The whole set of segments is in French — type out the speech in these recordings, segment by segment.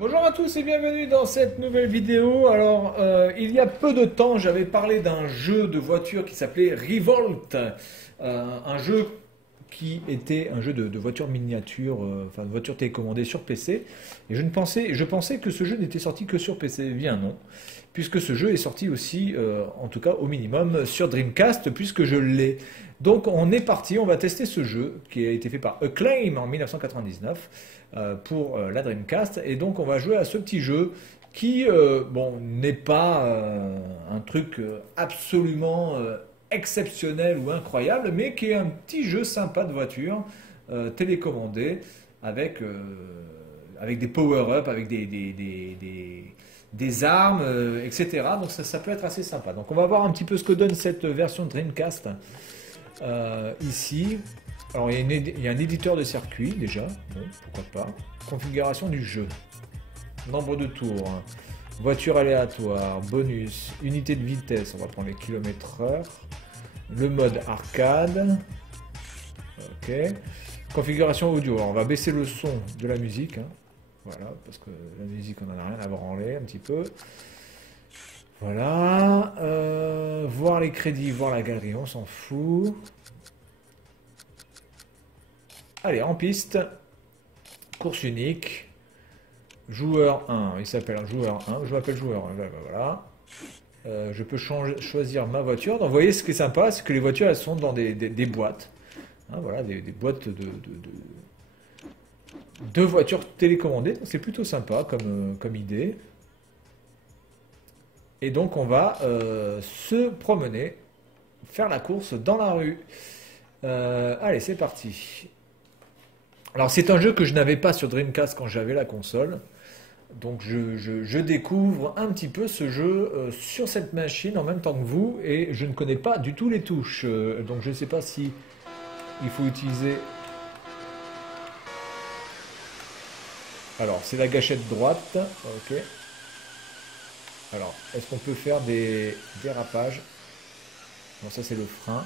Bonjour à tous et bienvenue dans cette nouvelle vidéo. Alors, il y a peu de temps, j'avais parlé d'un jeu de voiture qui s'appelait Revolt. Un jeu qui était un jeu de voiture miniature, enfin de voiture télécommandée sur PC. Et je pensais que ce jeu n'était sorti que sur PC. Eh bien non, puisque ce jeu est sorti aussi, en tout cas au minimum, sur Dreamcast, puisque je l'ai. Donc on est parti, on va tester ce jeu qui a été fait par Acclaim en 1999 pour la Dreamcast. Et donc on va jouer à ce petit jeu qui, bon, n'est pas un truc absolument exceptionnel ou incroyable, mais qui est un petit jeu sympa de voiture télécommandé avec, avec des power-up, avec des armes, etc. Donc ça peut être assez sympa. Donc on va voir un petit peu ce que donne cette version Dreamcast ici. Alors il y a un éditeur de circuit déjà, bon, pourquoi pas. Configuration du jeu, nombre de tours, voiture aléatoire, bonus, unité de vitesse, on va prendre les kilomètres/heure, le mode arcade, ok. Configuration audio, alors on va baisser le son de la musique, hein. Voilà, parce que la musique on en a rien à branler un petit peu. Voilà, voir les crédits, voir la galerie, on s'en fout. Allez, en piste, course unique, joueur 1, il s'appelle joueur 1, je m'appelle joueur 1, voilà. Je peux choisir ma voiture. Donc vous voyez, ce qui est sympa, c'est que les voitures elles sont dans des boîtes. Hein, voilà, des boîtes de voitures télécommandées. Donc c'est plutôt sympa comme idée. Et donc on va se promener, faire la course dans la rue. Allez, c'est parti. Alors c'est un jeu que je n'avais pas sur Dreamcast quand j'avais la console. Donc je découvre un petit peu ce jeu sur cette machine en même temps que vous et je ne connais pas du tout les touches. Donc je ne sais pas si il faut utiliser... Alors c'est la gâchette droite, ok. Alors est-ce qu'on peut faire des dérapages? Non, ça c'est le frein.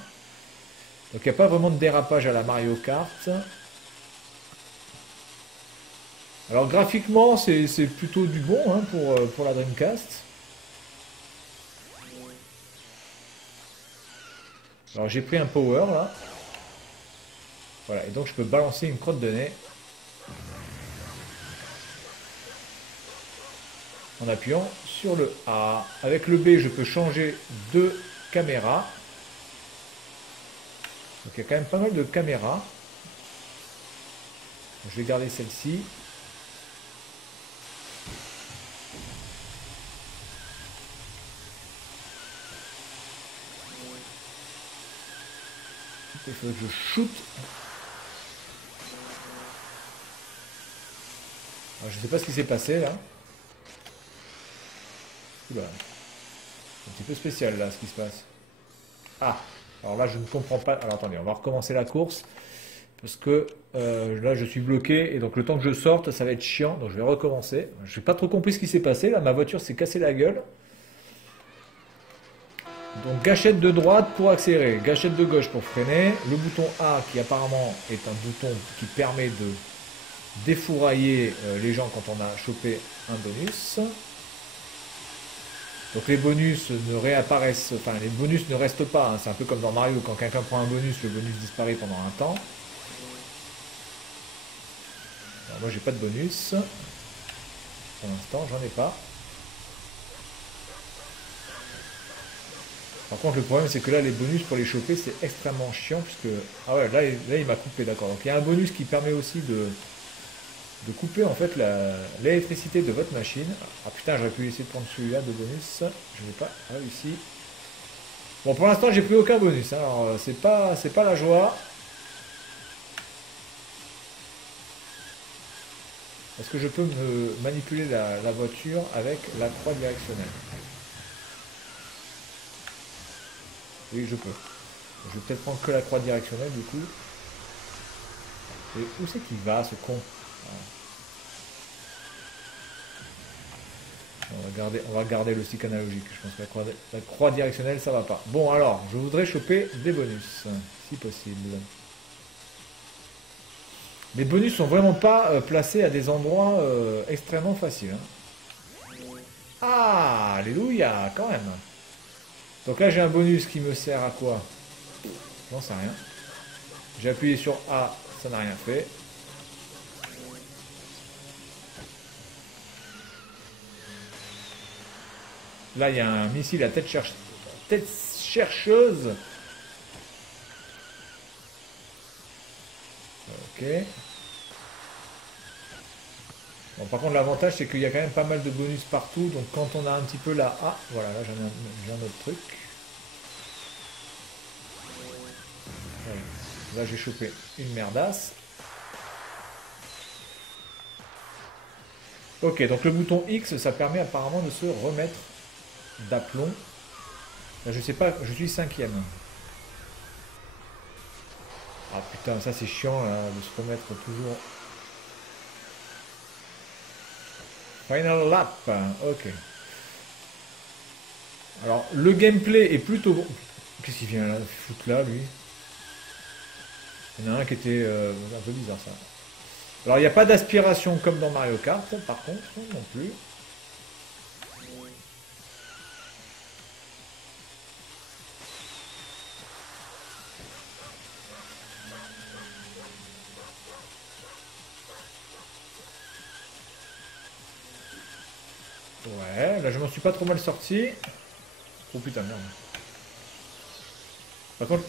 Donc il n'y a pas vraiment de dérapage à la Mario Kart. Alors graphiquement c'est plutôt du bon, hein, pour la Dreamcast. Alors j'ai pris un power là. Voilà, et donc je peux balancer une crotte de nez en appuyant sur le A. Avec le B je peux changer de caméra. Donc il y a quand même pas mal de caméras. Je vais garder celle-ci. Il faut que je shoot. Alors, je ne sais pas ce qui s'est passé là. Oula. C'est un petit peu spécial là ce qui se passe. Ah, alors là je ne comprends pas. Alors attendez, on va recommencer la course. Parce que là je suis bloqué et donc le temps que je sorte ça va être chiant. Donc je vais recommencer. Je n'ai pas trop compris ce qui s'est passé. Là ma voiture s'est cassée la gueule. Donc gâchette de droite pour accélérer, gâchette de gauche pour freiner, le bouton A qui apparemment est un bouton qui permet de défourailler les gens quand on a chopé un bonus. Donc les bonus ne réapparaissent, enfin les bonus ne restent pas, hein. C'est un peu comme dans Mario, quand quelqu'un prend un bonus, le bonus disparaît pendant un temps. Alors moi j'ai pas de bonus, pour l'instant j'en ai pas. Par contre, le problème, c'est que là, les bonus pour les choper, c'est extrêmement chiant, puisque... Ah ouais, là il m'a coupé, d'accord. Donc, il y a un bonus qui permet aussi de couper, en fait, l'électricité de votre machine. Ah putain, j'aurais pu essayer de prendre celui-là de bonus. Je n'ai pas réussi. Bon, pour l'instant, j'ai pris aucun bonus, hein. Alors, c'est pas la joie. Est-ce que je peux manipuler la voiture avec la croix directionnelle? Oui, je peux. Je vais peut-être prendre que la croix directionnelle du coup. Et où c'est qu'il va ce con? On va garder le stick analogique. Je pense que la croix directionnelle ça va pas. Bon alors, je voudrais choper des bonus, si possible. Les bonus sont vraiment pas placés à des endroits extrêmement faciles. Hein. Ah, alléluia, quand même. Donc là, j'ai un bonus qui me sert à quoi? J'en sais rien. J'ai appuyé sur A, ça n'a rien fait. Là, il y a un missile à tête chercheuse. Ok. Bon, par contre, l'avantage, c'est qu'il y a quand même pas mal de bonus partout. Donc, quand on a un petit peu là... Ah, voilà, là, j'ai un autre truc. Ouais. Là, j'ai chopé une merdasse. Ok, donc le bouton X, ça permet apparemment de se remettre d'aplomb. Là, je sais pas, je suis 5e. Ah putain, ça c'est chiant là, de se remettre toujours. Final lap, ok. Alors, le gameplay est plutôt bon. Qu'est-ce qu'il vient là, foutre là, lui? Il y en a un qui était un peu bizarre ça. Alors, il n'y a pas d'aspiration comme dans Mario Kart, par contre, non plus. Ouais, là je m'en suis pas trop mal sorti. Oh putain, merde. Par contre,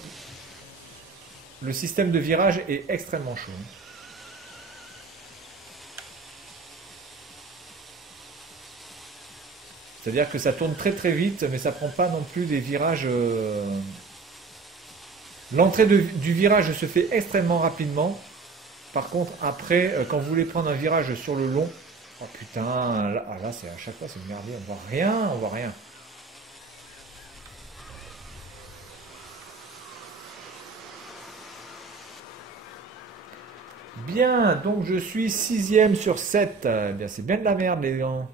le système de virage est extrêmement chaud. C'est-à-dire que ça tourne très très vite, mais ça prend pas non plus des virages... L'entrée du virage se fait extrêmement rapidement. Par contre, après, quand vous voulez prendre un virage sur le long... Oh putain, là c'est à chaque fois c'est merdier, on voit rien, on voit rien. Bien, donc je suis 6e sur 7. Eh bien, c'est bien de la merde, les gars.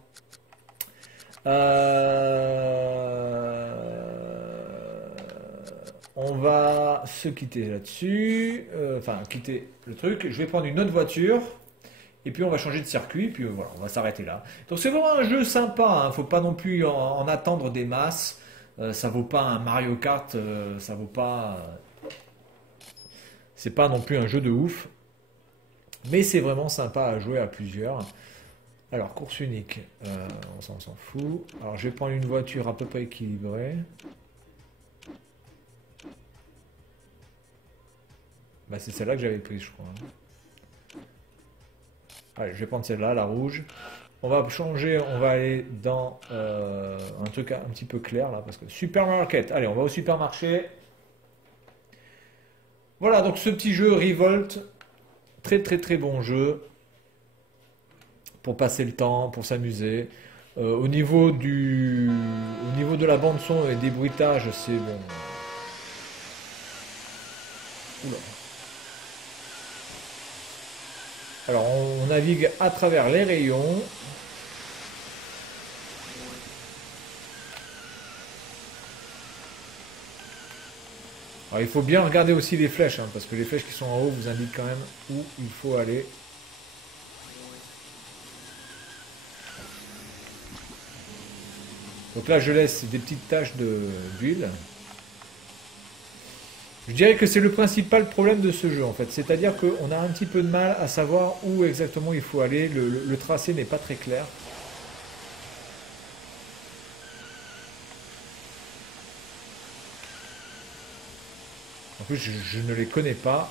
On va se quitter là-dessus. Enfin, quitter le truc. Je vais prendre une autre voiture. Et puis on va changer de circuit. Puis voilà, on va s'arrêter là. Donc c'est vraiment un jeu sympa. Hein. Faut pas non plus en attendre des masses. Ça vaut pas un Mario Kart. Ça vaut pas. C'est pas non plus un jeu de ouf. Mais c'est vraiment sympa à jouer à plusieurs. Alors, course unique, on s'en fout. Alors, je vais prendre une voiture à peu près équilibrée. Bah, c'est celle-là que j'avais prise, je crois. Allez, je vais prendre celle-là, la rouge. On va changer, on va aller dans un truc un petit peu clair, là, parce que... Supermarket, allez, on va au supermarché. Voilà, donc ce petit jeu Revolt, très très très bon jeu. Pour passer le temps, pour s'amuser. Au niveau de la bande son et des bruitages, c'est bon. Oula. Alors on navigue à travers les rayons. Alors il faut bien regarder aussi les flèches, hein, parce que les flèches qui sont en haut vous indiquent quand même où il faut aller. Donc là, je laisse des petites taches d'huile. Je dirais que c'est le principal problème de ce jeu, en fait. C'est-à-dire qu'on a un petit peu de mal à savoir où exactement il faut aller. Le tracé n'est pas très clair. En plus, je ne les connais pas.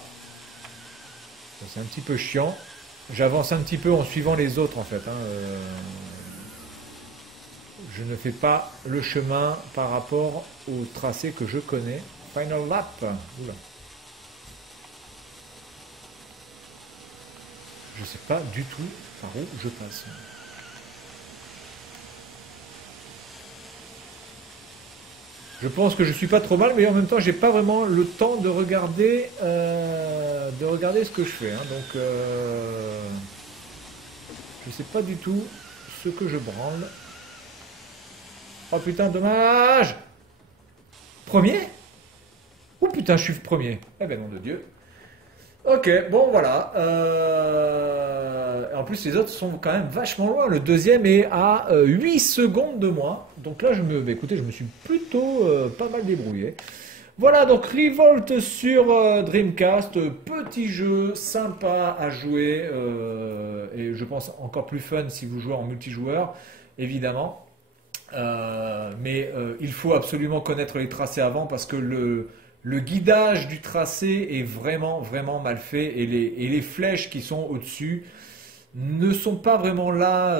C'est un petit peu chiant. J'avance un petit peu en suivant les autres, en fait. Hein. Je ne fais pas le chemin par rapport au tracé que je connais. Final lap. Oula. Je ne sais pas du tout par où je passe. Je pense que je suis pas trop mal, mais en même temps, j'ai pas vraiment le temps de regarder ce que je fais. Hein. Donc, je sais pas du tout ce que je branle. Oh putain, dommage! Premier? Oh putain, je suis premier. Eh ben nom de Dieu. Ok, bon voilà. En plus, les autres sont quand même vachement loin. Le deuxième est à 8 secondes de moi. Donc là, bah, écoutez, je me suis plutôt pas mal débrouillé. Voilà, donc Revolt sur Dreamcast, petit jeu sympa à jouer et je pense encore plus fun si vous jouez en multijoueur, évidemment. Mais il faut absolument connaître les tracés avant parce que le guidage du tracé est vraiment, vraiment mal fait et les flèches qui sont au-dessus ne sont pas vraiment là,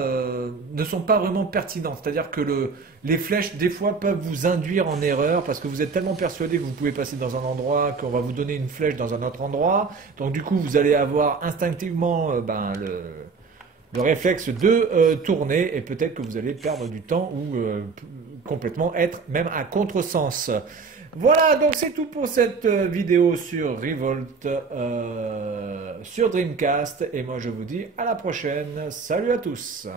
ne sont pas vraiment pertinentes. C'est-à-dire que les flèches, des fois, peuvent vous induire en erreur parce que vous êtes tellement persuadé que vous pouvez passer dans un endroit qu'on va vous donner une flèche dans un autre endroit. Donc, du coup, vous allez avoir instinctivement le réflexe de tourner et peut-être que vous allez perdre du temps ou complètement être même à contresens. Voilà, donc c'est tout pour cette vidéo sur Revolt sur Dreamcast et moi je vous dis à la prochaine. Salut à tous.